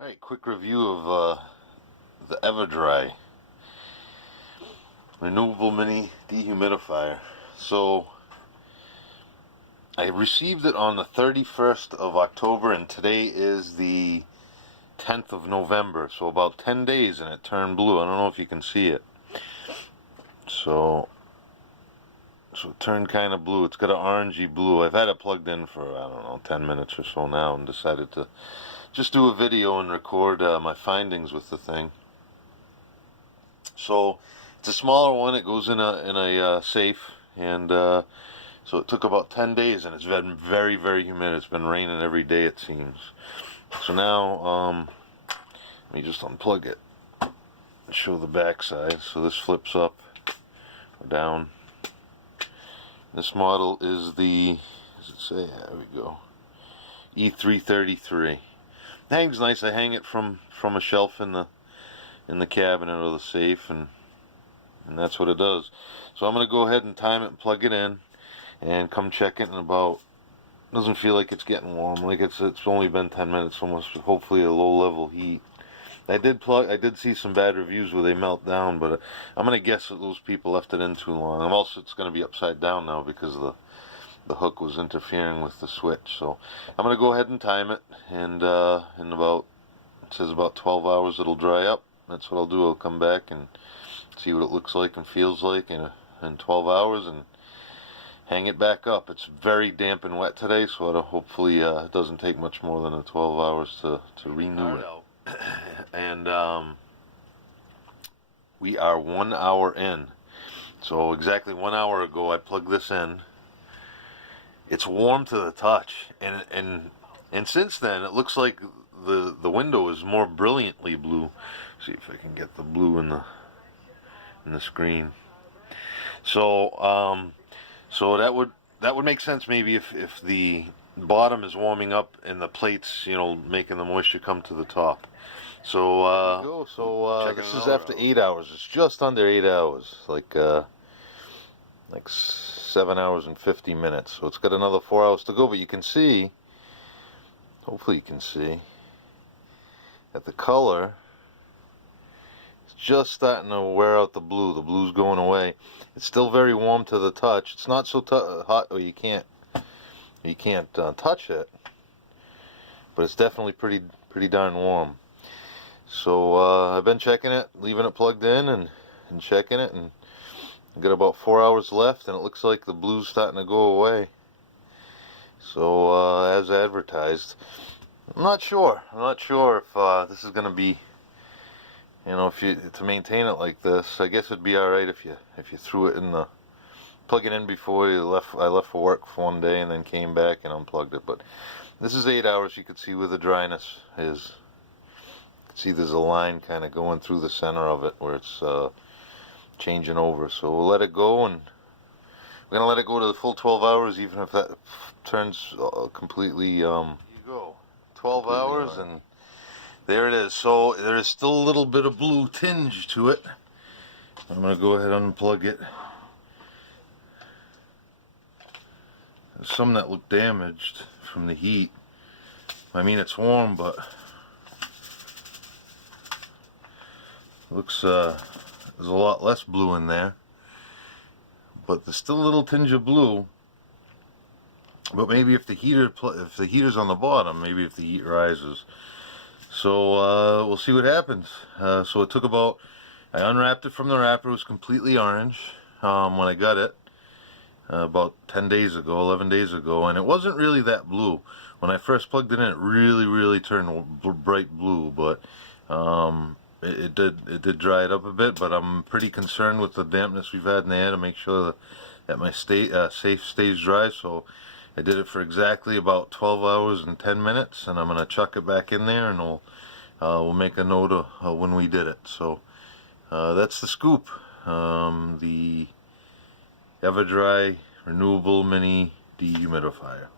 Alright, quick review of the Eva-Dry Renewable Mini Dehumidifier. So, I received it on the 31st of October and today is the 10th of November. So about 10 days and it turned blue. I don't know if you can see it. So it turned kind of blue. It's got an orangey blue. I've had it plugged in for, I don't know, 10 minutes or so now and decided to just do a video and record my findings with the thing. So it's a smaller one. It goes in a safe, and so it took about 10 days, and it's been very, very humid. It's been raining every day, it seems. So now let me just unplug it and show the back side. So this flips up or down. This model is the, does it say? There we go. E-333. Hangs nice. I hang it from a shelf in the cabinet or the safe, and that's what it does. So I'm gonna go ahead and time it and plug it in, and come check it in about. Doesn't feel like it's getting warm. Like it's only been 10 minutes, almost. Hopefully a low level heat. I did see some bad reviews where they melt down, but I'm gonna guess that those people left it in too long. I'm also, it's gonna be upside down now because the hook was interfering with the switch. So I'm going to go ahead and time it, and in about, it says about 12 hours it'll dry up. That's what I'll do. I'll come back and see what it looks like and feels like in 12 hours and hang it back up. It's very damp and wet today, so hopefully it doesn't take much more than 12 hours to renew it. And we are 1 hour in. So exactly 1 hour ago I plugged this in. It's warm to the touch, and since then it looks like the window is more brilliantly blue. See if I can get the blue in the screen. So so that would make sense maybe if the bottom is warming up and the plates, you know, making the moisture come to the top. So this is after 8 hours. It's just under 8 hours, like 7 hours and 50 minutes. So it's got another 4 hours to go, but you can see, hopefully you can see, that the color is just starting to wear out the blue. The blue's going away. It's still very warm to the touch. It's not so hot, or you can't touch it, but it's definitely pretty darn warm. So I've been checking it, leaving it plugged in and checking it, and I've got about 4 hours left, and it looks like the blue's starting to go away. So as advertised, I'm not sure if this is going to be, you know, to maintain it like this. I guess it'd be all right if you threw it in the, plug it in before you left. I left for work for one day and then came back and unplugged it. But this is 8 hours. You can see where the dryness is. You can see there's a line kind of going through the center of it where it's changing over. So we'll let it go, and we're gonna let it go to the full 12 hours, even if that turns completely. You go 12 hours, and there it is. So there is still a little bit of blue tinge to it. I'm gonna go ahead and unplug it. There's some that look damaged from the heat. I mean, it's warm, but it looks there's a lot less blue in there, but there's still a little tinge of blue. But maybe if the heater's on the bottom, maybe if the heat rises. So we'll see what happens. So it took about, I unwrapped it from the wrapper. It was completely orange when I got it about 10 days ago, 11 days ago, and it wasn't really that blue. When I first plugged it in, it really turned bright blue, but it did dry it up a bit. But I'm pretty concerned with the dampness we've had in the air to make sure that my safe stays dry. So I did it for exactly about 12 hours and 10 minutes, and I'm gonna chuck it back in there, and we'll make a note of when we did it. So that's the scoop. The Eva-Dry Renewable Mini Dehumidifier.